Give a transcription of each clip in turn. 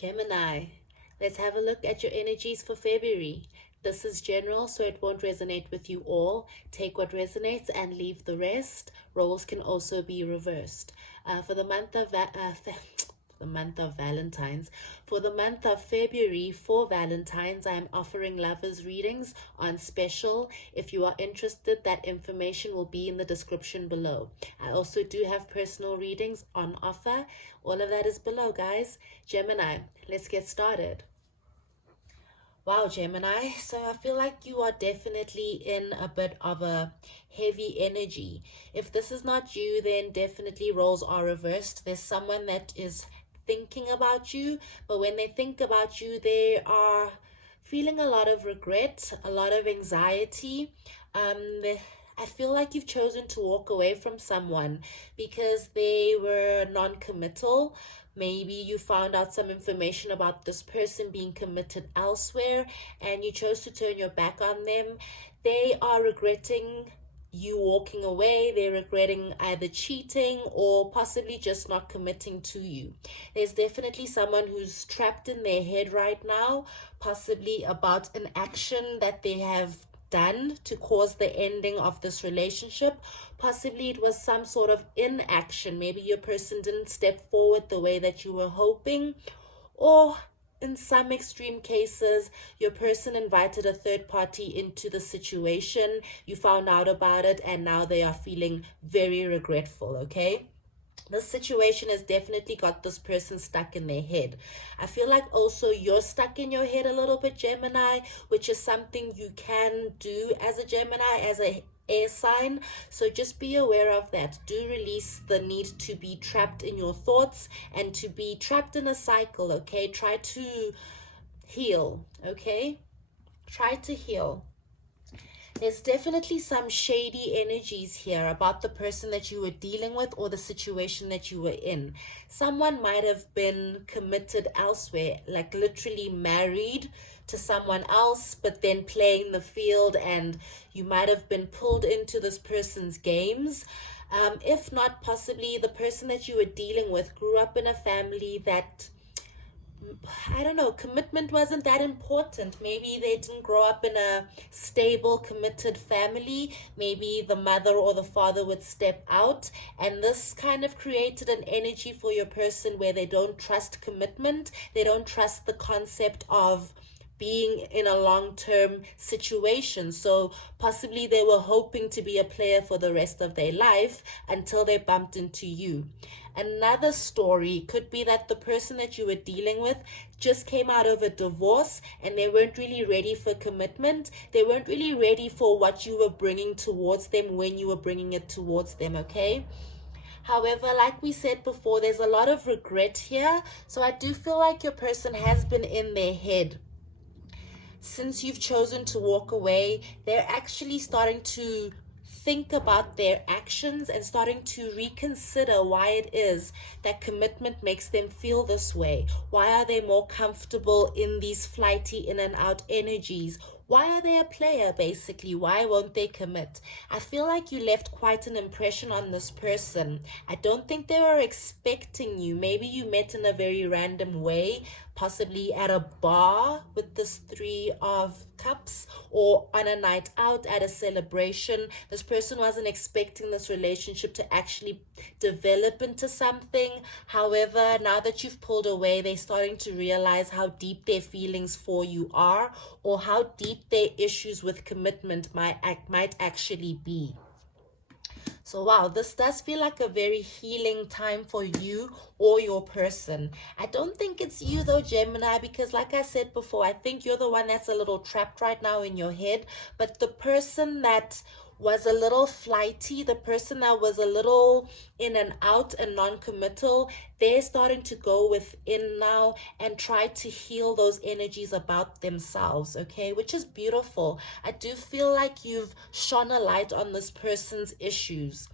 Gemini, let's have a look at your energies for February. This is general, so it won't resonate with you all. Take what resonates and leave the rest. Roles can also be reversed. For the month of Valentine's. For the month of February, for Valentine's, I am offering lovers readings on special. If you are interested, that information will be in the description below. I also do have personal readings on offer. All of that is below, guys. Gemini, let's get started. Wow, Gemini. So I feel like you are definitely in a bit of a heavy energy. If this is not you, then definitely roles are reversed. There's someone that is thinking about you, but when they think about you, they are feeling a lot of regret, a lot of anxiety. I feel like you've chosen to walk away from someone because they were non-committal. Maybe you found out some information about this person being committed elsewhere and you chose to turn your back on them. They are regretting you walking away. They're regretting either cheating or possibly just not committing to you. There's definitely someone who's trapped in their head right now, possibly about an action that they have done to cause the ending of this relationship. Possibly it was some sort of inaction. Maybe your person didn't step forward the way that you were hoping, or in some extreme cases, your person invited a third party into the situation. You found out about it and now they are feeling very regretful, okay? This situation has definitely got this person stuck in their head. I feel like also you're stuck in your head a little bit, Gemini, which is something you can do as a Gemini, as a air sign. So just be aware of that. Do release the need to be trapped in your thoughts and to be trapped in a cycle, okay? Try to heal, okay? Try to heal. There's definitely some shady energies here about the person that you were dealing with or the situation that you were in. Someone might have been committed elsewhere, like literally married to someone else, but then playing the field, and you might have been pulled into this person's games. If not, possibly the person that you were dealing with grew up in a family that, I don't know, commitment wasn't that important. Maybe they didn't grow up in a stable, committed family. Maybe the mother or the father would step out, and this kind of created an energy for your person where they don't trust commitment. They don't trust the concept of being in a long-term situation. So possibly they were hoping to be a player for the rest of their life until they bumped into you. Another story could be that the person that you were dealing with just came out of a divorce and they weren't really ready for commitment. They weren't really ready for what you were bringing towards them when you were bringing it towards them, okay? However, like we said before, there's a lot of regret here. So I do feel like your person has been in their head. Since you've chosen to walk away, they're actually starting to think about their actions and starting to reconsider why it is that commitment makes them feel this way. Why are they more comfortable in these flighty in and out energies? Why are they a player, basically? Why won't they commit? I feel like you left quite an impression on this person. I don't think they were expecting you. Maybe you met in a very random way, possibly at a bar with this Three of Cups, or on a night out at a celebration. This person wasn't expecting this relationship to actually develop into something. However, now that you've pulled away, they're starting to realize how deep their feelings for you are, or how deep their issues with commitment might actually be. So wow, this does feel like a very healing time for you or your person. I don't think it's you though, Gemini, because like I said before, I think you're the one that's a little trapped right now in your head. But the person that was a little flighty, the person that was a little in and out and non-committal, they're starting to go within now and try to heal those energies about themselves, okay, which is beautiful. I do feel like you've shone a light on this person's issues.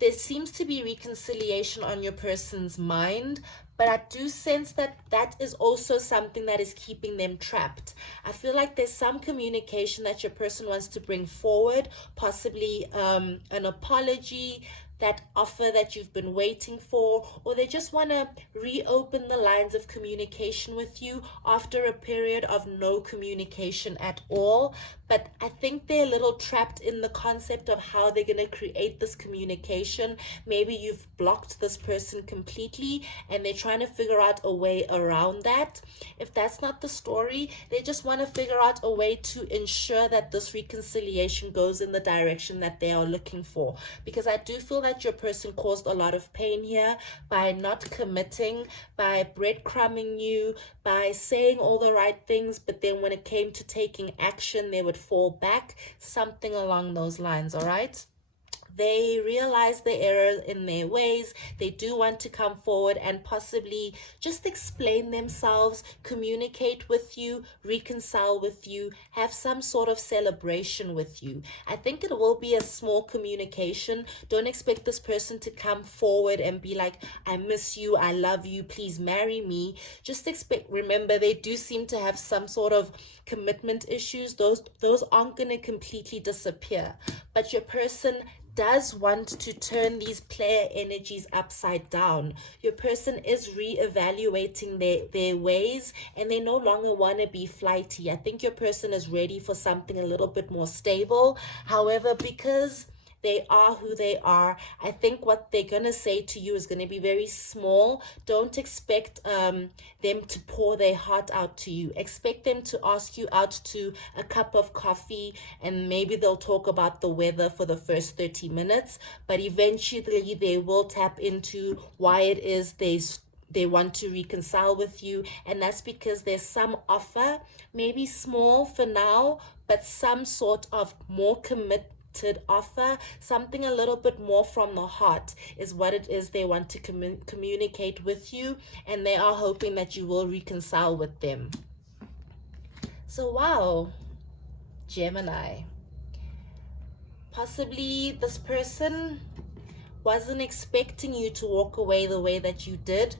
There seems to be reconciliation on your person's mind, but I do sense that that is also something that is keeping them trapped. I feel like there's some communication that your person wants to bring forward, possibly an apology, that offer that you've been waiting for, or they just want to reopen the lines of communication with you after a period of no communication at all. But I think they're a little trapped in the concept of how they're going to create this communication. Maybe you've blocked this person completely and they're trying to figure out a way around that. If that's not the story, they just want to figure out a way to ensure that this reconciliation goes in the direction that they are looking for. Because I do feel that your person caused a lot of pain here by not committing, by breadcrumbing you, by saying all the right things, but then when it came to taking action, they would fall back, something along those lines. All right. They realize the error in their ways. They do want to come forward and possibly just explain themselves, communicate with you, reconcile with you, have some sort of celebration with you. I think it will be a small communication. Don't expect this person to come forward and be like, I miss you, I love you, please marry me. Just remember, they do seem to have some sort of commitment issues. Those aren't going to completely disappear. But your person does want to turn these player energies upside down. Your person is reevaluating their ways, and they no longer want to be flighty. I think your person is ready for something a little bit more stable. However, because they are who they are, I think what they're going to say to you is going to be very small. Don't expect them to pour their heart out to you. Expect them to ask you out to a cup of coffee, and maybe they'll talk about the weather for the first 30 minutes, but eventually they will tap into why it is they want to reconcile with you. And that's because there's some offer, maybe small for now, but some sort of more commitment offer, something a little bit more from the heart is what it is they want to communicate with you, and they are hoping that you will reconcile with them. So wow, Gemini, possibly this person wasn't expecting you to walk away the way that you did.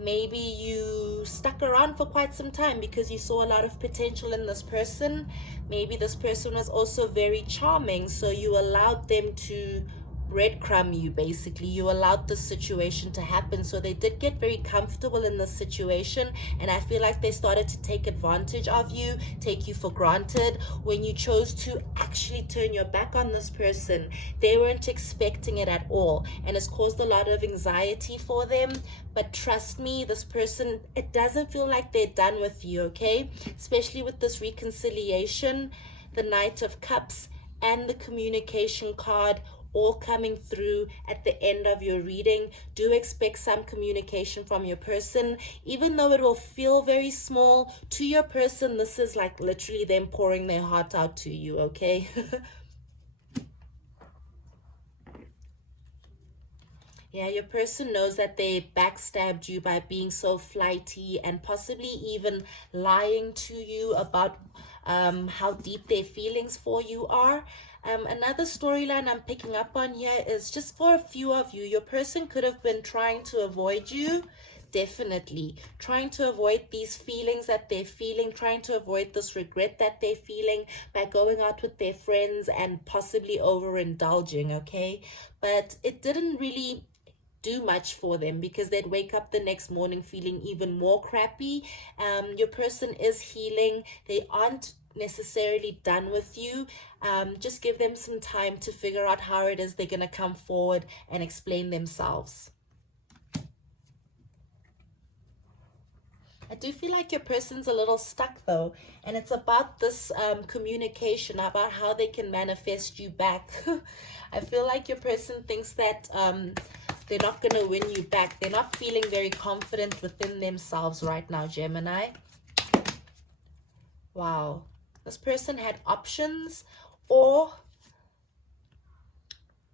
Maybe you stuck around for quite some time because you saw a lot of potential in this person. Maybe this person was also very charming, so you allowed them to breadcrumb you. Basically, you allowed this situation to happen, so they did get very comfortable in this situation, and I feel like they started to take advantage of you, take you for granted. When you chose to actually turn your back on this person, they weren't expecting it at all, and it's caused a lot of anxiety for them. But trust me, this person, it doesn't feel like they're done with you, okay? Especially with this reconciliation, the Knight of Cups and the communication card all coming through at the end of your reading. Do expect some communication from your person, even though it will feel very small. To your person, this is like literally them pouring their heart out to you, okay? Yeah, your person knows that they backstabbed you by being so flighty and possibly even lying to you about how deep their feelings for you are. Another storyline I'm picking up on here is just for a few of you, your person could have been trying to avoid you. Definitely trying to avoid these feelings that they're feeling, trying to avoid this regret that they're feeling by going out with their friends and possibly overindulging, okay? But it didn't really do much for them because they'd wake up the next morning feeling even more crappy. Your person is healing. They aren't necessarily done with you. Just give them some time to figure out how it is they're going to come forward and explain themselves. I do feel like your person's a little stuck though, and it's about this communication, about how they can manifest you back. I feel like your person thinks that they're not going to win you back. They're not feeling very confident within themselves right now, Gemini. Wow. This person had options, or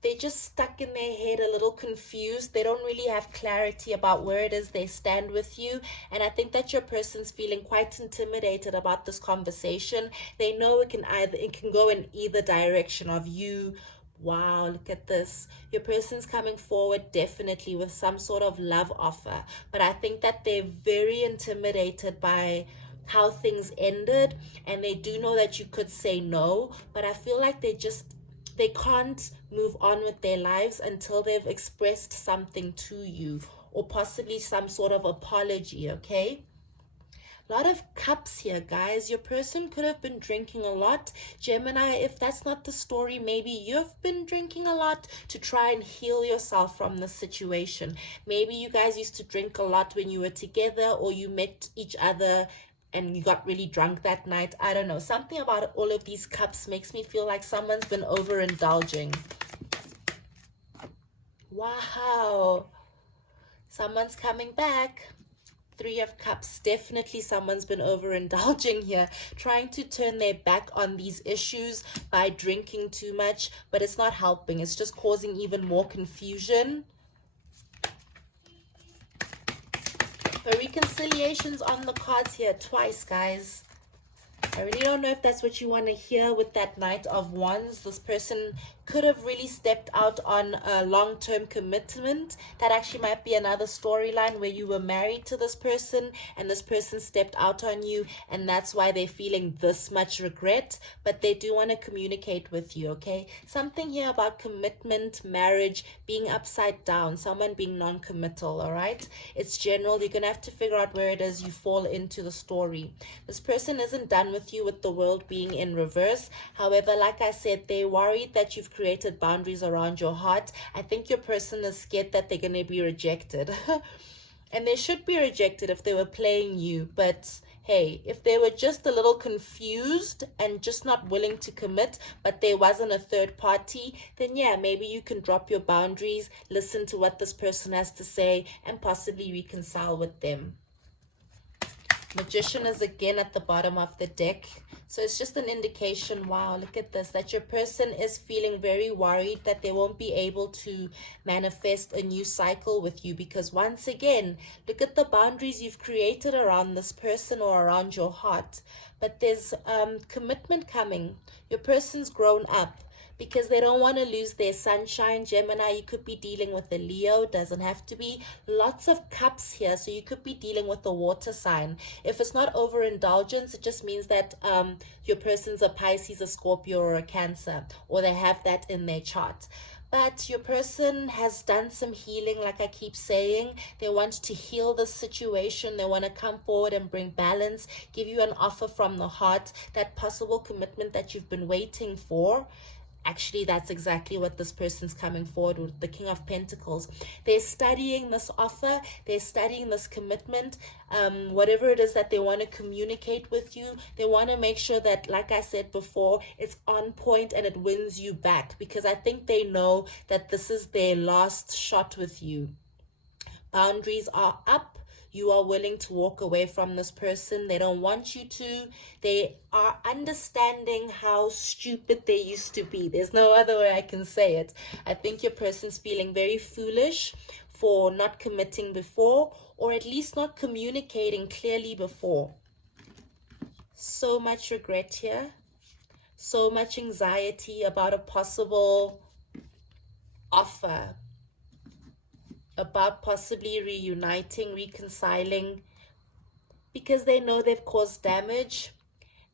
they're just stuck in their head, a little confused. They don't really have clarity about where it is they stand with you. And I think that your person's feeling quite intimidated about this conversation. They know it can go in either direction of you. Wow, look at this. Your person's coming forward definitely with some sort of love offer. But I think that they're very intimidated by how things ended, and they do know that you could say no, but I feel like they're they can't move on with their lives until they've expressed something to you, or possibly some sort of apology, okay? A lot of cups here, guys. Your person could have been drinking a lot. Gemini, if that's not the story, maybe you've been drinking a lot to try and heal yourself from the situation. Maybe you guys used to drink a lot when you were together, or you met each other and you got really drunk that night. I don't know. Something about all of these cups makes me feel like someone's been overindulging. Wow. Someone's coming back. Three of Cups. Definitely someone's been overindulging here, trying to turn their back on these issues by drinking too much, but it's not helping. It's just causing even more confusion. But reconciliation's on the cards here twice, guys. I really don't know if that's what you want to hear with that Knight of Wands. This person could have really stepped out on a long-term commitment. That actually might be another storyline where you were married to this person and this person stepped out on you, and that's why they're feeling this much regret. But they do want to communicate with you, okay? Something here about commitment, marriage, being upside down, someone being non-committal, all right? It's general. You're going to have to figure out where it is you fall into the story. This person isn't done with you with the world being in reverse. However, like I said, they're worried that you've created boundaries around your heart. I think your person is scared that they're going to be rejected. And they should be rejected if they were playing you. But hey, if they were just a little confused and just not willing to commit, but there wasn't a third party, then yeah, maybe you can drop your boundaries, listen to what this person has to say, and possibly reconcile with them. Magician is again at the bottom of the deck. So it's just an indication, wow, look at this, that your person is feeling very worried that they won't be able to manifest a new cycle with you, because once again, look at the boundaries you've created around this person or around your heart. But there's commitment coming. Your person's grown up, because they don't want to lose their sunshine. Gemini, you could be dealing with a Leo, doesn't have to be. Lots of cups here, so you could be dealing with a water sign. If it's not overindulgence, it just means that your person's a Pisces, a Scorpio, or a Cancer, or they have that in their chart. But your person has done some healing, like I keep saying. They want to heal this situation. They want to come forward and bring balance, give you an offer from the heart, that possible commitment that you've been waiting for. Actually, that's exactly what this person's coming forward with, the King of Pentacles. They're studying this offer. They're studying this commitment. Whatever it is that they want to communicate with you, they want to make sure that, like I said before, it's on point and it wins you back. Because I think they know that this is their last shot with you. Boundaries are up. You are willing to walk away from this person. They don't want you to. They are understanding how stupid they used to be. There's no other way I can say it. I think your person's feeling very foolish for not committing before, or at least not communicating clearly before. So much regret here. So much anxiety about a possible offer, about possibly reuniting, reconciling, because they know they've caused damage,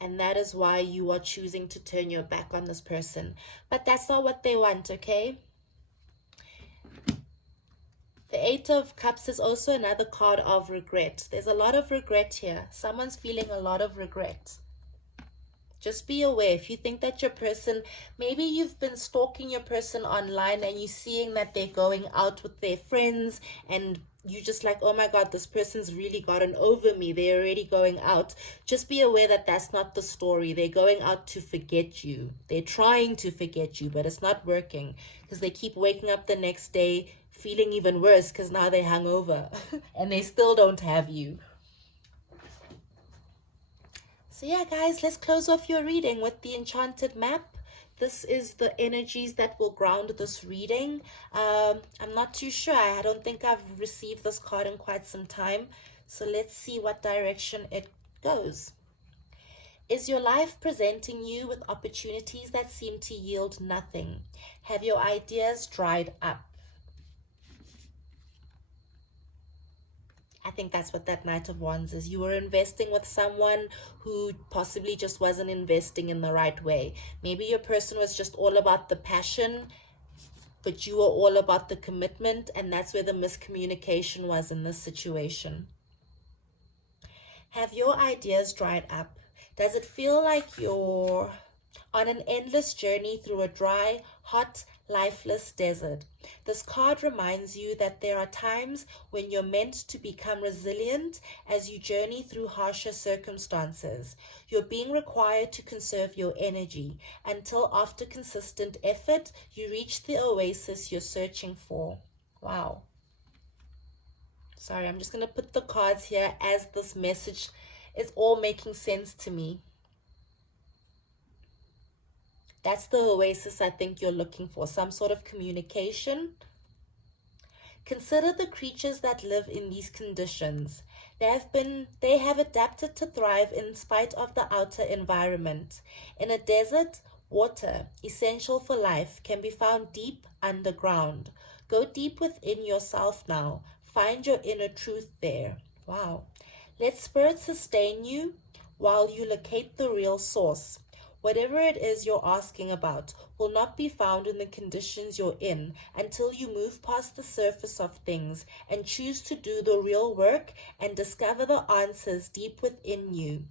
and that is why you are choosing to turn your back on this person. But that's not what they want, okay? The Eight of Cups is also another card of regret. There's a lot of regret here. Someone's feeling a lot of regret. Just be aware. If you think that your person, maybe you've been stalking your person online and you're seeing that they're going out with their friends, and you just like, oh my God, this person's really gotten over me. They're already going out. Just be aware that that's not the story. They're going out to forget you. They're trying to forget you, but it's not working, because they keep waking up the next day feeling even worse because now they're hungover and they still don't have you. So yeah, guys, let's close off your reading with the Enchanted Map. This is the energies that will ground this reading. I'm not too sure. I don't think I've received this card in quite some time. So let's see what direction it goes. Is your life presenting you with opportunities that seem to yield nothing? Have your ideas dried up? I think that's what that Knight of Wands is. You were investing with someone who possibly just wasn't investing in the right way. Maybe your person was just all about the passion, but you were all about the commitment, and that's where the miscommunication was in this situation. Have your ideas dried up? Does it feel like you're on an endless journey through a dry, hot, lifeless desert? This card reminds you that there are times when you're meant to become resilient as you journey through harsher circumstances. You're being required to conserve your energy until after consistent effort, you reach the oasis you're searching for. Wow. Sorry, I'm just going to put the cards here as this message is all making sense to me. That's the oasis I think you're looking for, some sort of communication. Consider the creatures that live in these conditions. They have adapted to thrive in spite of the outer environment. In a desert, water, essential for life, can be found deep underground. Go deep within yourself now. Find your inner truth there. Wow. Let spirit sustain you while you locate the real source. Whatever it is you're asking about will not be found in the conditions you're in until you move past the surface of things and choose to do the real work and discover the answers deep within you.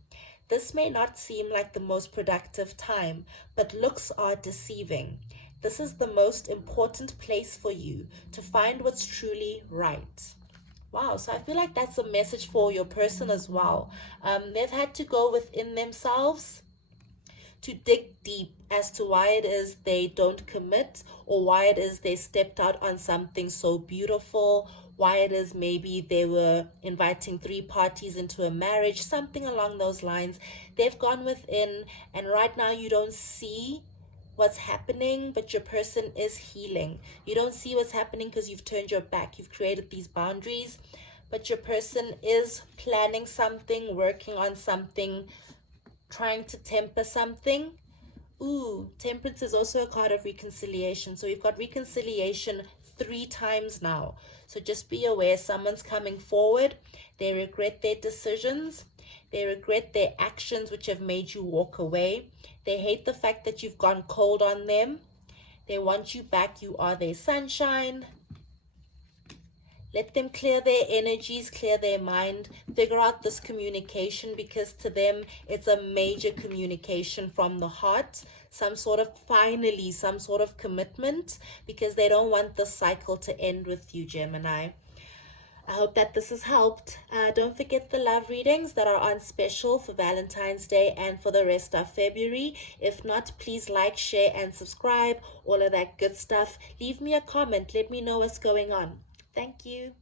This may not seem like the most productive time, but looks are deceiving. This is the most important place for you to find what's truly right. Wow, so I feel like that's a message for your person as well. They've had to go within themselves to dig deep as to why it is they don't commit, or why it is they stepped out on something so beautiful, why it is maybe they were inviting 3 parties into a marriage, something along those lines. They've gone within, and right now you don't see what's happening, but your person is healing. You don't see what's happening because you've turned your back. You've created these boundaries, but your person is planning something, working on something, trying to temper something. Ooh, Temperance is also a card of reconciliation. So we've got reconciliation 3 times now. So just be aware, someone's coming forward. They regret their decisions. They regret their actions which have made you walk away. They hate the fact that you've gone cold on them. They want you back. You are their sunshine. Let them clear their energies, clear their mind, figure out this communication, because to them it's a major communication from the heart. Some sort of commitment, because they don't want the cycle to end with you, Gemini. I hope that this has helped. Don't forget the love readings that are on special for Valentine's Day and for the rest of February. If not, please like, share, and subscribe. All of that good stuff. Leave me a comment. Let me know what's going on. Thank you.